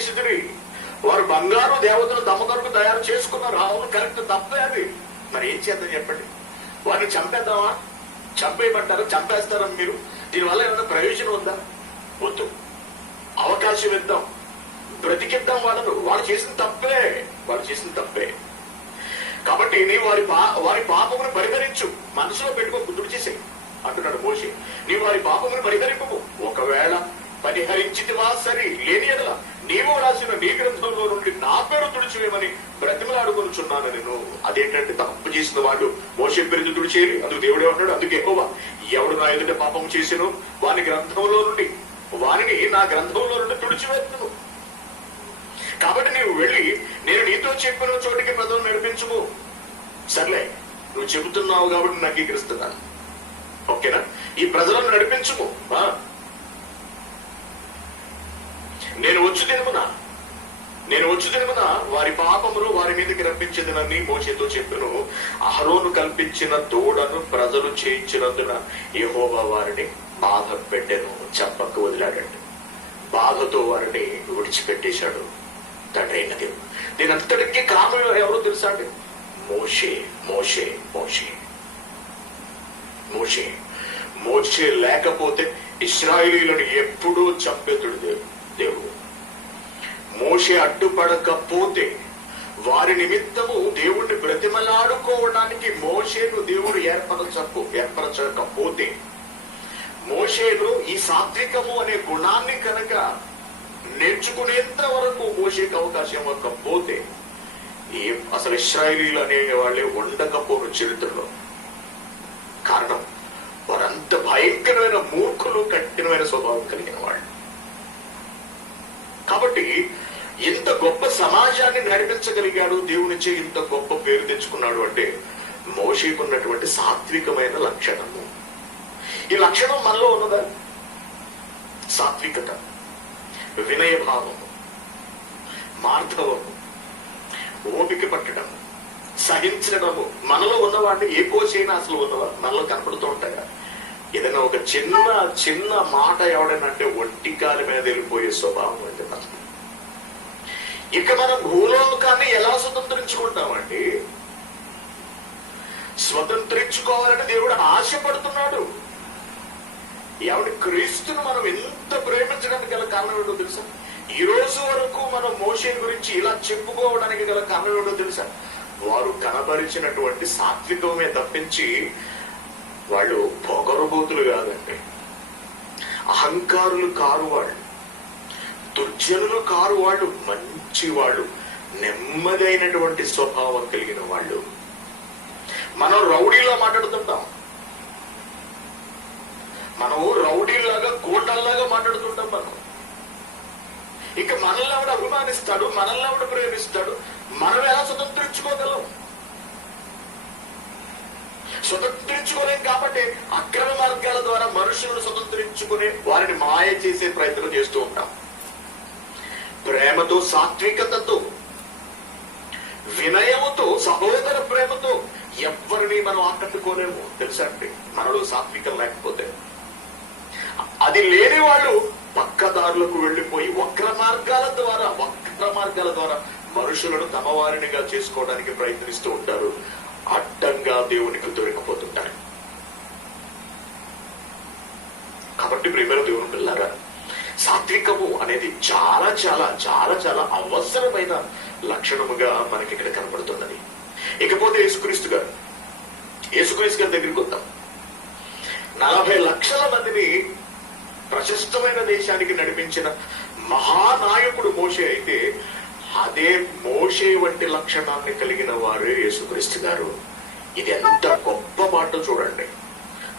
చేసిదిరి. వారు బంగారు దేవతలు తమ కొరకు తయారు చేసుకున్నారు. అవును, కరెక్ట్, తప్పే అది. మరి ఏం చేద్దాం చెప్పండి? వారిని చంపేద్దామా? చంపేయమంటారా? చంపేస్తారా మీరు? దీనివల్ల ఏమైనా ప్రయోజనం ఉందా? వద్దు. అవకాశం ఇద్దాం, బ్రతికిద్దాం వాళ్ళను. వాళ్ళు చేసిన తప్పే. కాబట్టి నీ వారి పాపమును పరిహరించు, మనసులో పెట్టుకో, తుడిచేసేయి అంటున్నాడు మోషే. నీ వారి పాపమును పరిహరింపు. ఒకవేళ పరిహరించితివా సరి, లేని ఎడల నీవు రాసిన నీ గ్రంథంలో నుండి నా పేరు తుడిచివేయమని బ్రతిమలాడుకొనుచున్నాను నేను. అదేంటంటే, తప్పు చేసిన వాళ్ళు మోషే పేరు తుడిచేయాలి. అందుకు దేవుడే ఉన్నాడు. అందుకే యెహోవా, ఎవడు నా ఎదుట పాపం చేసినో వారిని నా గ్రంథంలో నుండి తుడిచివేస్తును. కాబట్టి నీవు వెళ్ళి నేను నీతో చెప్పిన చోటికి ప్రజలు నడిపించుము. సర్లే, నువ్వు చెబుతున్నావు కాబట్టి నాకు అంగీకరిస్తున్నాను. ఓకేనా? ఈ ప్రజలను నడిపించుము. నేను వచ్చు దినమున వారి పాపములు వారి మీదకి రప్పించేదనని మోషేతో చెప్పెను. అహరోను కల్పించిన దూడను ప్రజలు చేయించినందున యెహోవా వారిని బాధ పెట్టెను. చంపక వదిలాడండి. బాధతో వారిని విడిచిపెట్టేశాడు తండ్రి అయిన దేవుడు. దీని అంతటికీ కారణం ఎవరో తెలుసా అండి? మోషే లేకపోతే ఇశ్రాయేలీయులను ఎప్పుడూ చంపేతుడు దేవుడు. మోషే అడ్డుపడకపోతే, వారి నిమిత్తము దేవుణ్ణి బ్రతిమలాడుకోవడానికి మోషేను దేవుడు ఏర్పరచకపోతే, మోషేను ఈ సాత్వికము అనే గుణాన్ని కనుక నేర్చుకునేంత వరకు మోషేకి అవకాశం ఇవ్వకపోతే, అసలు ఇశ్రాయేలీయులు అనే వాళ్ళే ఉండకపోను చరిత్రలో. కారణం, వారంత భయంకరమైన మూర్ఖులు, కఠినమైన స్వభావం కలిగిన వాళ్ళు. కాబట్టి ఇంత గొప్ప సమాజాన్ని నడిపించగలిగాడు, దేవునిచ్చే ఇంత గొప్ప పేరు తెచ్చుకున్నాడు అంటే మోషేకున్నటువంటి సాత్వికమైన లక్షణము. ఈ లక్షణం మనలో ఉన్నదా? సాత్వికత, వినయభావము, మార్ధవము, ఓపిక పట్టడము, సహించడము మనలో ఉన్నవాడిని ఏ కోచైనా అసలు ఉన్నవా మనలో కనపడుతూ ఉంటాయా? ఏదైనా ఒక చిన్న మాట ఎవడనంటే ఒంటికాలి మీద వెళ్ళిపోయే స్వభావం అంటే మనం. ఇక మనం భూలోకాన్ని ఎలా స్వతంత్రించుకుంటామండి? స్వతంత్రించుకోవాలని దేవుడు ఆశపడుతున్నాడు. ఎవడి క్రీస్తును మనం ఎంత ప్రేమించడానికి గల కారణం ఏంటో తెలుసా? ఈ రోజు వరకు మనం మోషే గురించి ఇలా చెప్పుకోవడానికి గల కారణం ఏంటో తెలుసా? వారు కనబరిచినటువంటి సాత్వికమే తప్పించి వాళ్ళు పొగరుబోతులు కాదండి, అహంకారులు కారు వాళ్ళు, దుర్జనులు కారు వాళ్ళు, మంచి వాళ్ళు, నెమ్మదైనటువంటి స్వభావం కలిగిన వాళ్ళు. మనం రౌడీలా మాట్లాడుతుంటాం, మనం రౌడీలాగా గూండాల్లాగా మాట్లాడుతుంటాం. ఇక మనల్ని ఆవిడ అభిమానిస్తాడు, మనల్ని ఆవిడ ప్రేమిస్తాడు. మనం ఎలా స్వతంత్రించుకోగలం? స్వతంత్రించుకోలేం. కాబట్టి అక్రమ మార్గాల ద్వారా మనుషులను స్వతంత్రించుకునే వారిని మాయ చేసే ప్రయత్నం చేస్తూ ఉంటాం. ప్రేమతో, సాత్వికతతో, వినయముతో, సహోదర ప్రేమతో ఎవరిని మనం ఆకట్టుకోలేము. తెలుసా అండి? మనలో సాత్వికం లేకపోతే. అది లేని వాళ్ళు పక్కదారులకు వెళ్లిపోయి వక్ర మార్గాల ద్వారా మనుషులను తమ వారినిగా చేసుకోవడానికి ప్రయత్నిస్తూ ఉంటారు. అడ్డంగా దేవునికి దొరికిపోతుంటారు. కాబట్టి ప్రియమైన దేవుని పిల్లారా, సాత్వికము అనేది చాలా చాలా చాలా చాలా అవసరమైన లక్షణముగా మనకి ఇక్కడ కనబడుతున్నది. ఇకపోతే యేసుక్రీస్తు గారి దగ్గరికి వద్దాం. 40 లక్షల మందిని ప్రశస్తమైన దేశానికి నడిపించిన మహానాయకుడు మోషే అయితే, అదే మోషే వంటి లక్షణాన్ని కలిగిన వారే యేసుక్రీస్తు గారు. ఇది ఎంత గొప్ప మాట చూడండి.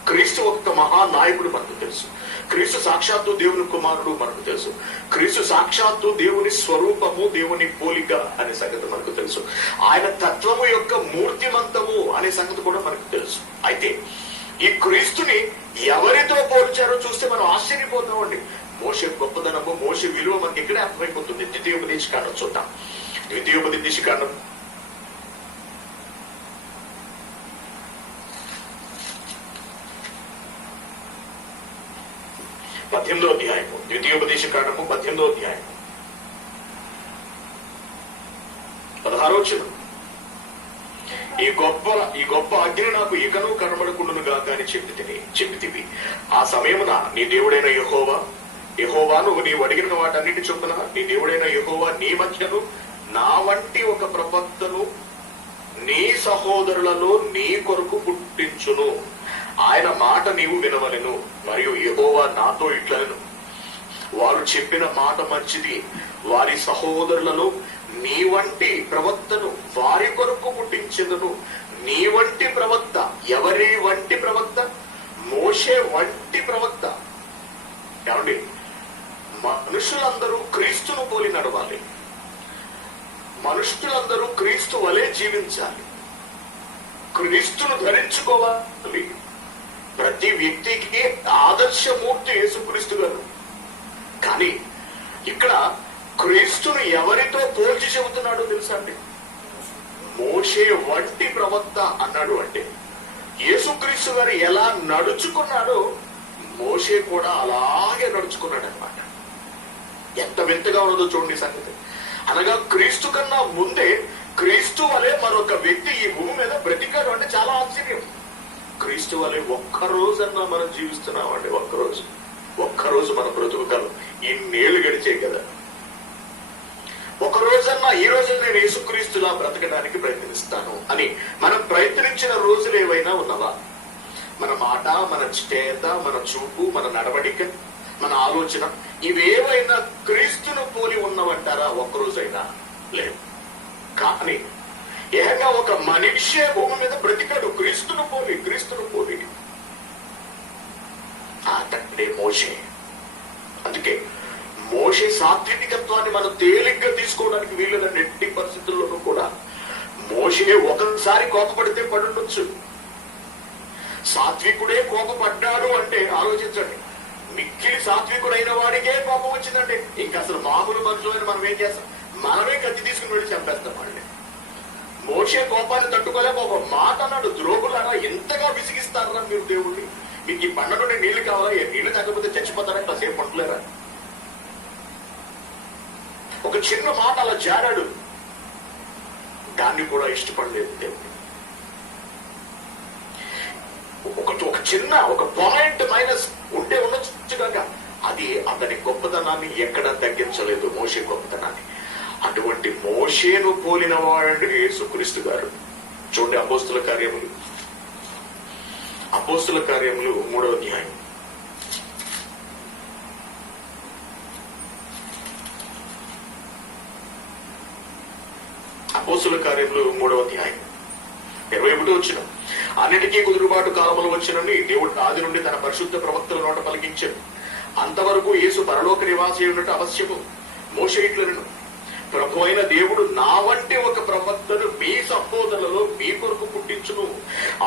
క్రీస్తు ఒక మహానాయకుడు మనకు తెలుసు. క్రీస్తు సాక్షాత్తు దేవుని కుమారుడు మనకు తెలుసు. క్రీస్తు సాక్షాత్తు దేవుని స్వరూపము, దేవుని పోలిక అనే సంగతి మనకు తెలుసు. ఆయన తత్వము యొక్క మూర్తిమంతము అనే సంగతి కూడా మనకు తెలుసు. అయితే ఈ క్రీస్తుని ఎవరితో పోల్చారో చూస్తే మనం ఆశ్చర్యపోతామండి. మోషే గొప్పదనము, మోషే విలువ మనకి ఇక్కడే అర్థమైపోతుంది. ద్వితీయోపదేశకాండం చూద్దాం. ద్వితీయోపదేశకాండం 18వ అధ్యాయము. ద్వితీయోపదేశకాండము 18వ అధ్యాయము 16 ఈ గొప్ప అగ్ని నాకు ఇకను కనబడకుండును గాక అని చెప్పితివి. ఆ సమయమున నీ దేవుడైన యెహోవా నువ్వు నీవు అడిగిన వాటన్నిటి చొప్పున నీ దేవుడైన యెహోవా నీ మధ్యను నా వంటి ఒక ప్రవక్తను నీ సహోదరులలో నీ కొరకు పుట్టించును. ఆయన మాట నీవు వినవలెను. మరియు యెహోవా నాతో ఇట్లనెను, వారు చెప్పిన మాట మంచిది. వారి సహోదరులలో నీ వంటి ప్రవక్తను వారి కొరకు పుట్టించెదను. నీ వంటి ప్రవక్త ఎవరి వంటి ప్రవక్త? మోషే వంటి ప్రవక్త. ఏమండి, మనుషులందరూ క్రీస్తును పోలి నడవాలి. మనుషులందరూ క్రీస్తు వలె జీవించాలి. క్రీస్తును ధరించుకోవాలి. ప్రతి వ్యక్తికి ఆదర్శమూర్తి యేసుక్రీస్తు గారు. కానీ ఇక్కడ క్రీస్తును ఎవరితో పోల్చి చెబుతున్నాడో తెలుసా అండి? మోషే వంటి ప్రవక్త అన్నాడు. అంటే యేసుక్రీస్తు గారు ఎలా నడుచుకున్నాడో మోషే కూడా అలాగే నడుచుకున్నాడు అన్నమాట. ఎంత వింతగా ఉన్నదో చూడండి సంగతి. అనగా క్రీస్తు కన్నా ముందే క్రీస్తు వలె మరొక వ్యక్తి ఈ భూమి మీద బ్రతికాడు అంటే చాలా ఆశ్చర్యం. క్రీస్తు వలె ఒక్కరోజన్నా మనం జీవిస్తున్నామండి. ఒక్కరోజు మన బ్రతుకుకాలం ఇన్నేళ్లు గడిచే కదా. ఒక రోజన్నా ఈ రోజు నేను యేసుక్రీస్తులా బ్రతకడానికి ప్రయత్నిస్తాను అని మనం ప్రయత్నించిన రోజులు ఏవైనా ఉన్నవా? మన మాట, మన చేత, మన చూపు, మన నడవడిక, మన ఆలోచన ఇవేవైనా క్రీస్తును పోలి ఉన్నవంటారా? ఒక్కరోజైనా లేదు. కానీ ఏకంగా ఒక మనిషే భూమి మీద బ్రతికాడు క్రీస్తును పోలి. అతడే మోషే. అందుకే మోషే సాత్వికత్వాన్ని మనం తేలిగ్గా తీసుకోవడానికి వీలున్న ఎట్టి పరిస్థితుల్లోనూ కూడా మోషే ఒకసారి కోపపడితే పడుండొచ్చు. సాత్వికుడే కోపపడ్డాడు అంటే ఆలోచించండి. మిక్కిలి సాత్వికుడైన వాడికే కోపం వచ్చిందంటే ఇంకా అసలు మామూలు మనుషులని మనం ఏం చేస్తాం? మనమే కత్తి తీసుకుని వెళ్ళి చంపేస్తాం వాళ్ళని. మోషే కోపాన్ని తట్టుకోలేక ఒక మాట అన్నాడు, ద్రోగులారా ఎంతగా విసిగిస్తారా మీరు దేవుడిని? మీకు ఈ బండ నుండి నీళ్లు కావాలా? నీళ్లు తగ్గకపోతే చచ్చిపోతారని కాసేపు పట్టలేరా? ఒక చిన్న మాట అలా జారాడు. దాన్ని కూడా ఇష్టపడలేదు దేవుడు. ఒక పాయింట్ మైనస్ ఉంటే ఉండొచ్చు కాక అది అతని గొప్పతనాన్ని ఎక్కడా తగ్గించలేదు, మోషే గొప్పతనాన్ని. అటువంటి మోషేను పోలిన వాడు యేసుక్రీస్తు గారు. చూడండి అపోస్తుల కార్యములు 3వ అధ్యాయం. అపోస్తుల కార్యములు 3వ అధ్యాయం 21వ వచనం. అన్నిటికీ కుదురుబాటు కాలములు వచ్చినని దేవుడు ఆది నుండి తన పరిశుద్ధ ప్రవక్తల నోట పలికించాడు. అంతవరకు యేసు పరలోక నివాసి ఉన్నట్టు అవశ్యము. మోషే ఇట్లనెను, ప్రభు అయిన దేవుడు నా వంటి ఒక ప్రవక్తను మీ సహోదరులలో మీ కొరకు పుట్టించును.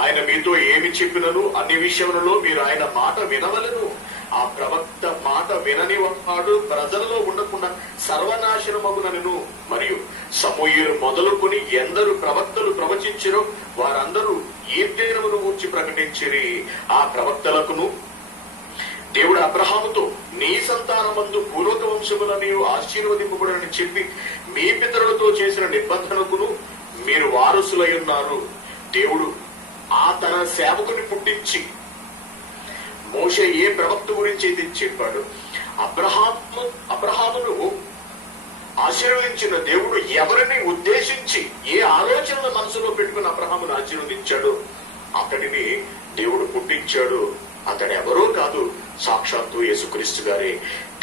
ఆయన మీతో ఏమి చెప్పినను అన్ని విషయములలో మీరు ఆయన మాట వినవలెను. ఆ ప్రవక్త మాట వినని వాడు ప్రజలలో ఉండకుండా సర్వనాశనమగునను. మరియు సమూయేలు మొదలుకొని ఎందరు ప్రవక్తలు ప్రవచించిరో వారందరూ ఈ దినమును గూర్చి ప్రకటించిరి. ఆ ప్రవక్తలకును దేవుడు అబ్రహాముతో నీ సంతానమందు పూర్వక వంశముల నీవు ఆశీర్వదింపబడని చెప్పి మీ పితరులతో చేసిన నిబంధనకును మీరు వారసులై ఉన్నారు. దేవుడు ఆ తన సేవకుని పుట్టించి మోషే ఏ ప్రవక్త గురించి అయితే చెప్పాడు, అబ్రహామును ఆశీర్వదించిన దేవుడు ఎవరిని ఉద్దేశించి ఏ ఆలోచనలు మనసులో పెట్టుకుని అబ్రహామును ఆశీర్వదించాడు, అతడిని దేవుడు పుట్టించాడు. అతడు ఎవరో కాదు, సాక్షాత్తు యేసుక్రీస్తు గారే.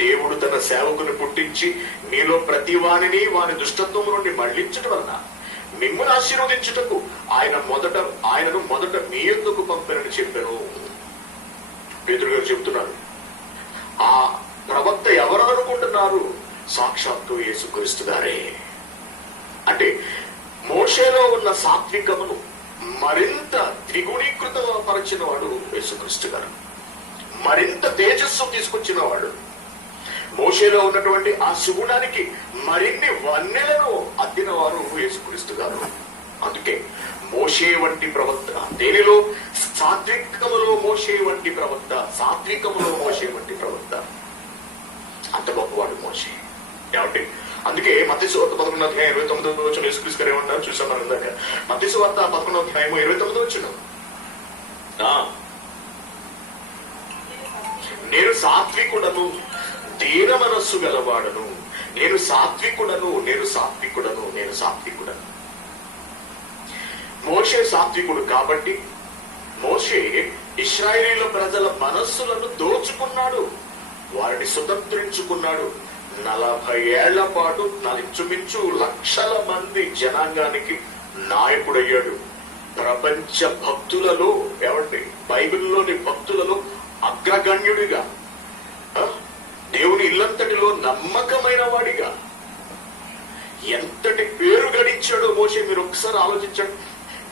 దేవుడు తన సేవకుని పుట్టించి మీలో ప్రతి వానిని వాని దుష్టత్వం నుండి మళ్లించడం వలన మిమ్మల్ని ఆశీర్వదించుటకు ఆయనను మొదట మీ యొద్దకు పంపారని చెప్పాను. పేతురు గారు చెబుతున్నారు. ఆ ప్రవక్త ఎవరు అనుకుంటున్నారు? సాక్షాత్తు యేసుక్రీస్తు గారే. అంటే మోషేలో ఉన్న సాత్వికమును మరింత ద్విగుణీకృత పరచిన వాడు యేసుక్రీస్తు గారు. మరింత తేజస్సు తీసుకొచ్చిన వాడు. మోషేలో ఉన్నటువంటి ఆ సుగుణానికి మరిన్ని వన్నెలను అద్దిన వారు యేసుక్రీస్తు గారు. అందుకే మోషే వంటి ప్రవక్త, దేనిలో సాత్వికములో మోషే వంటి ప్రవక్త, సాత్వికములో మోషే వంటి ప్రవక్త. అంత గొప్పవాడు మోషే. కాబట్టి అందుకే మత్తయి సువార్త 11:29 యేసుక్రీస్తు గారు ఏమంటారు చూసాం మనం ఇందాక. మత్తయి సువార్త 11:29 నేను సాత్వికుడను, దీన మనస్సు గలవాడను. నేను సాత్వికుడను, నేను సాత్వికుడను, నేను సాత్వికుడను. మోషే సాత్వికుడు కాబట్టి మోషే ఇశ్రాయేలీయుల ప్రజల మనస్సులను దోచుకున్నాడు, వారిని స్వతంత్రించుకున్నాడు. 40 ఏళ్ల పాటు ఇంచుమించు లక్షల మంది జనాంగానికి నాయకుడయ్యాడు. ప్రపంచ భక్తులలో బైబిల్లోని భక్తులలో అగ్రగణ్యుడిగా, దేవుని ఇల్లంతటిలో నమ్మకమైన వాడిగా ఎంతటి పేరు గడించాడో మోషే. మీరు ఒకసారి ఆలోచించండి.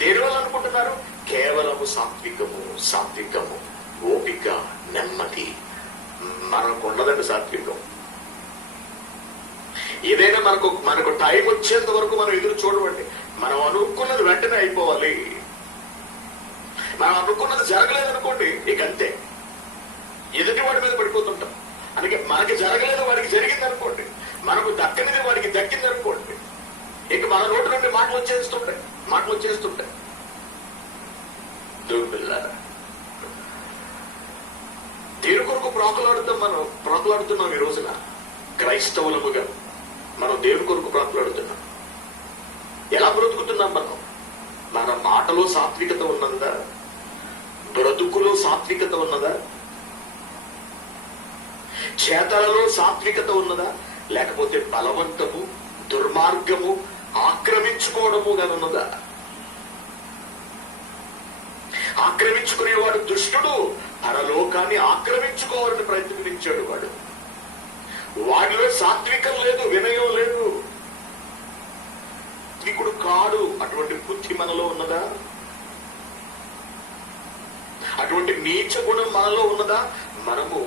దేనివల్ల అనుకుంటున్నారు? కేవలము సాత్వికము, ఓపిక, నెమ్మది. మనకు ఉండదండి సాత్వికం. ఏదైనా మనకు టైం వచ్చేంత వరకు మనం ఎదురు చూడమండి. మనం అనుకున్నది వెంటనే అయిపోవాలి. మనం అనుకున్నది జరగలేదనుకోండి, ఇక అంతే, ఎదుటి వాడి మీద పడిపోతుంటాం. అందుకే మనకి జరగలేదు వాడికి జరిగింది అనుకోండి, మనకు దక్కనిది వాడికి దక్కింది అనుకోండి, ఇక మన నోటి నుండి మాటలు వచ్చేస్తుంటాయి. దేని కొరకు ప్రాకులాడుతున్నాం ఈ రోజున? క్రైస్తవులముగా మనం దేవుని కొరకు ప్రాకులాడుతున్నాం. ఎలా బ్రతుకుతున్నాం మనం? మన మాటలో సాత్వికత ఉన్నదా? బ్రతుకులో సాత్వికత ఉన్నదా? చేతలలో సాత్వికత ఉన్నదా? లేకపోతే బలవంతము, దుర్మార్గము, ఆక్రమించుకోవడము ఉన్నదా? ఆక్రమించుకునేవాడు దుష్టుడు. పరలోకాన్ని ఆక్రమించుకోవాలని ప్రయత్నించాడు వాడిలో సాత్వికం లేదు, వినయం లేదు, సాత్వికుడు కాడు. అటువంటి బుద్ధి మనలో ఉన్నదా? అటువంటి నీచ గుణం మనలో ఉన్నదా? మనము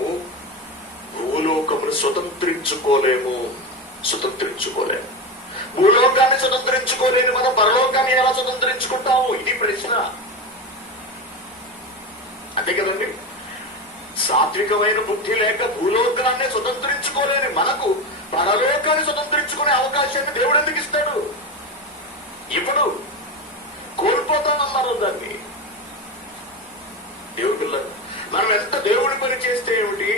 భూలోకమును స్వతంత్రించుకోలేము. భూలోకాన్ని స్వతంత్రించుకోలేని మనం పరలోకాన్ని ఎలా స్వతంత్రించుకుంటాము? ఇది ప్రశ్న. అంతే కదండి. సాత్వికమైన బుద్ధి లేక భూలోకాన్ని స్వతంత్రించుకోలేని మనకు పరలోకాన్ని స్వతంత్రించుకునే అవకాశాన్ని దేవుడు ఎందుకు ఇస్తాడు? ఇప్పుడు కోల్పోతామన్నారు దాన్ని. దేవుడి పిల్లలు, మనం ఎంత దేవుడి పని చేస్తే ఏమిటి,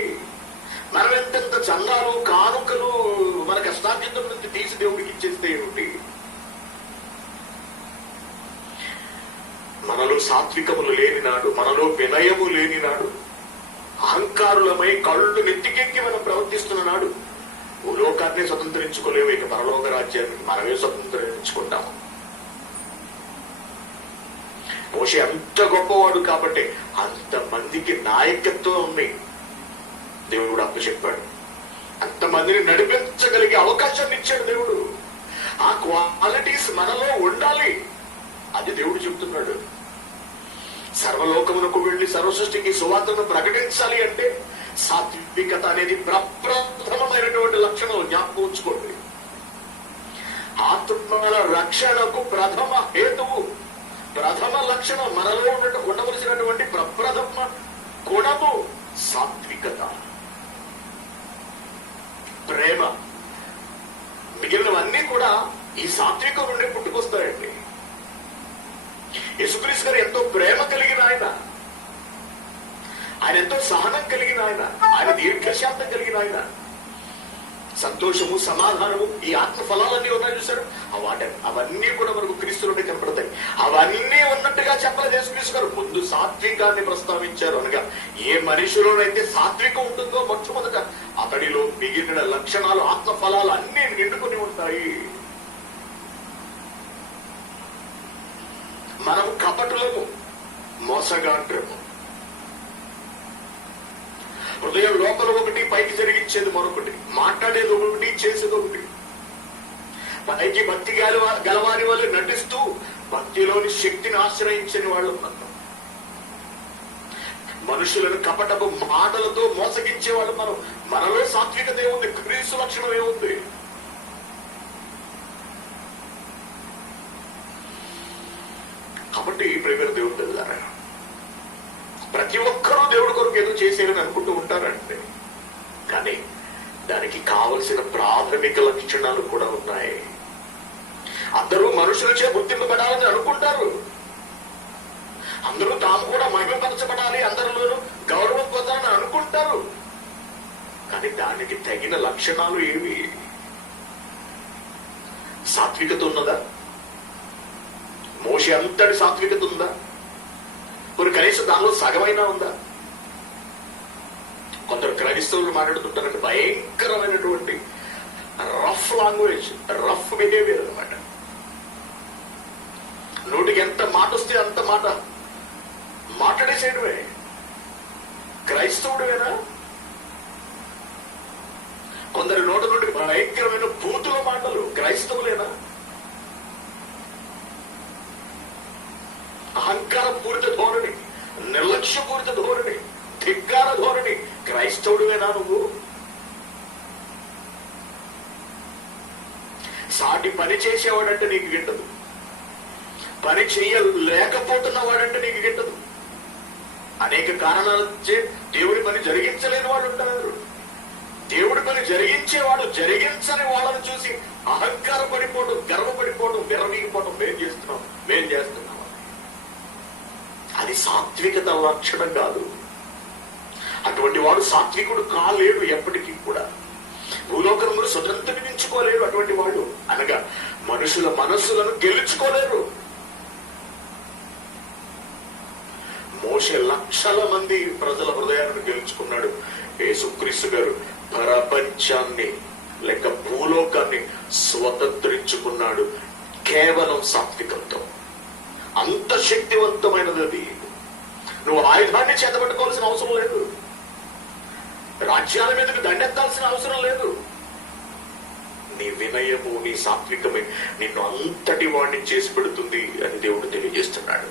మనం ఎంతెంత చందాలు, కానుకలు మన కష్టార్జితం నుంచి తీసి దేవుడికి ఇచ్చేస్తే ఏమిటి? మనలో సాత్వికములు లేని నాడు, మనలో వినయము లేని నాడు, అహంకారులమై కళ్ళు నెత్తికెక్కి మనం ప్రవర్తిస్తున్న నాడు భూలోకాన్ని స్వతంత్రించుకోలేము. ఇక పరలోక రాజ్యాన్ని మనమే స్వతంత్రించుకుంటాము. మోషే అంత గొప్పవాడు కాబట్టి అంతమందికి నాయకత్వం ఉంది. దేవుడు అప్పచెప్పాడు. అంతమందిని నడిపించగలిగే అవకాశాన్ని ఇచ్చాడు దేవుడు. ఆ క్వాలిటీస్ మనలో ఉండాలి. అది దేవుడు చెబుతున్నాడు. సర్వలోకమునకు వెళ్లి సర్వసృష్టికి సువార్తను ప్రకటించాలి అంటే సాత్వికత అనేది ప్రప్రథమమైనటువంటి లక్షణం. జ్ఞాపకం ఉంచుకోండి. ఆత్మల రక్షణకు ప్రథమ హేతువు, ప్రథమ లక్షణం మనలో ఉండవలసినటువంటి ప్రప్రథమ గుణము సాత్వికత, ప్రేమ. మిగిలినవన్నీ కూడా ఈ సాత్వికం నుండి పుట్టుకొస్తాయండి. యేసుక్రీస్తు గారు ఎంతో ప్రేమ కలిగిన ఆయన ఎంతో సహనం కలిగిన ఆయన దీర్ఘశాంతం కలిగిన ఆయన, సంతోషము, సమాధానము, ఈ ఆత్మ ఫలాలన్నీ ఉన్నాయి చూశారు. అవన్నీ కూడా మనకు క్రీస్తు నుండి కనపడతాయి. అవన్నీ ఉన్నట్టుగా చెప్పలేదు యేసుక్రీస్తు గారు. ముందు సాత్వికాన్ని ప్రస్తావించారు. అనగా ఏ మనిషిలోనైతే సాత్వికం ఉంటుందో మొట్టమొదట అతడిలో మిగిలిన లక్షణాలు, ఆత్మ ఫలాలు అన్నీ నిండుకొని ఉంటాయి. మనము కపటులము, మోసగాండ్రము. హృదయం లోపల ఒకటి, పైకి జరిగించేది మరొకటి, మాట్లాడేది ఒకటి, చేసేది ఒకటి. పైకి భక్తి గలవారి వాళ్ళు నటిస్తూ భక్తిలోని శక్తిని ఆశ్రయించని వాళ్ళు మనం. మనుషులను కపటపు మాటలతో మోసగించేవాళ్ళు మనం. మనలో సాత్వికత ఏముంది? క్రీస్తు లక్షణం ఏముంది? కాబట్టి ప్రేమ దేవుడు పిల్లారా, ప్రతి ఒక్కరూ దేవుడి కొరకు ఏదో చేసేయాలని అనుకుంటూ ఉంటారంటే, కానీ దానికి కావలసిన ప్రాథమిక లక్షణాలు కూడా ఉన్నాయి. అందరూ మనుషులచే గుర్తింపబడాలని అనుకుంటారు. అందరూ తాము కూడా మహిమపరచబడాలి, అందరిలోనూ గౌరవం పొందాలని అనుకుంటారు. కానీ దానికి తగిన లక్షణాలు ఏవి? సాత్వికత ఉన్నదా? మోషే అంతటి సాత్వికత ఉందా? కొన్ని కనీసం దానిలో సగమైనా ఉందా? కొందరు క్రైస్తవులు మాట్లాడుతుంటారంటే భయంకరమైనటువంటి రఫ్ లాంగ్వేజ్, రఫ్ బిహేవియర్ అనమాట. నోటికి ఎంత మాట వస్తే అంత మాట మాట్లాడేసేయడమే. క్రైస్తవుడువేనా? కొందరి నోట నుండి భయంకరమైన బూతుల మాటలు. క్రైస్తవులేనా? అహంకార పూరిత ధోరణి, నిర్లక్ష్యపూరిత ధోరణి, ధిక్కార ధోరణి. క్రైస్తవుడువేనా నువ్వు? సాటి పని చేసేవాడంటే నీకు గిట్టదు, పని చేయలేకపోతున్న వాడంటే నీకు గిట్టదు. అనేక కారణాలచే దేవుడి పని జరిగించలేని వాళ్ళు ఉంటారు. దేవుడి పని జరిగించేవాడు జరిగించని వాళ్ళని చూసి అహంకార పడిపోవడం, గర్వపడిపోవడం, విర్రవీగిపోవడం. మేం చేస్తున్నాం. అది సాత్వికత లక్షణం కాదు. అటువంటి వాడు సాత్వికుడు కాలేడు ఎప్పటికీ కూడా. భూలోకములు స్వతంత్రించుకోలేరు అటువంటి వాళ్ళు. అనగా మనుషుల మనస్సులను గెలుచుకోలేరు. మోషే లక్షల మంది ప్రజల హృదయాలను గెలుచుకున్నాడు. యేసుక్రీస్తు గారు ప్రపంచాన్ని లేక భూలోకాన్ని స్వతంత్రించుకున్నాడు కేవలం సాత్వికంతో. అంత శక్తివంతమైనది అది. నువ్వు ఆయుధాన్ని చేతబట్టుకోవాల్సిన అవసరం లేదు, రాజ్యాల మీదకి దండెత్తాల్సిన అవసరం లేదు. నీ వినయము, నీ సాత్వికమే నిన్ను అంతటి వాడిని చేసి పెడుతుంది అని దేవుడు తెలియజేస్తున్నాడు.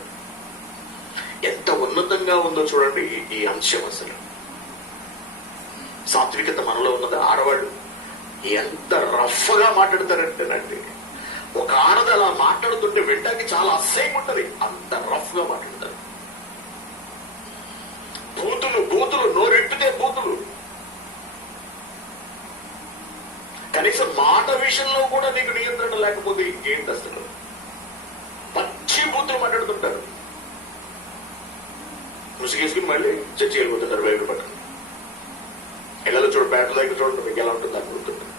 ఎంత ఉన్నతంగా ఉందో చూడండి ఈ అంశం. అసలు సాత్వికత మనలో ఉన్నది. ఆడవాళ్ళు ఎంత రఫ్ గా మాట్లాడతారంటేనండి, ఒక ఆడది అలా మాట్లాడుతుంటే వినడానికి చాలా అసహ్యం ఉంటది. అంత రఫ్ గా మాట్లాడతారు. బూతులు నోరెట్టితే బూతులు. కనీసం మాట విషయంలో కూడా నీకు నియంత్రణ లేకపోతే ఇంకేంటి అసలు? పచ్చి బూతులు మాట్లాడుతుంటారు. ముసుగేసుకుని మళ్ళీ చర్చి వెళ్ళిపోతుంటారు. బయట పట్టణం ఇళ్ళలో చూడ, బ్యాటల దగ్గర చూడండి మీకు ఎలా ఉంటుంది అనుకుంటుంటారు.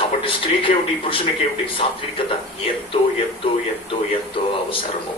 కాబట్టి స్త్రీకి ఏమిటి, పురుషునికి ఏమిటి, సాత్వికత ఎంతో ఎంతో ఎంతో ఎంతో అవసరము.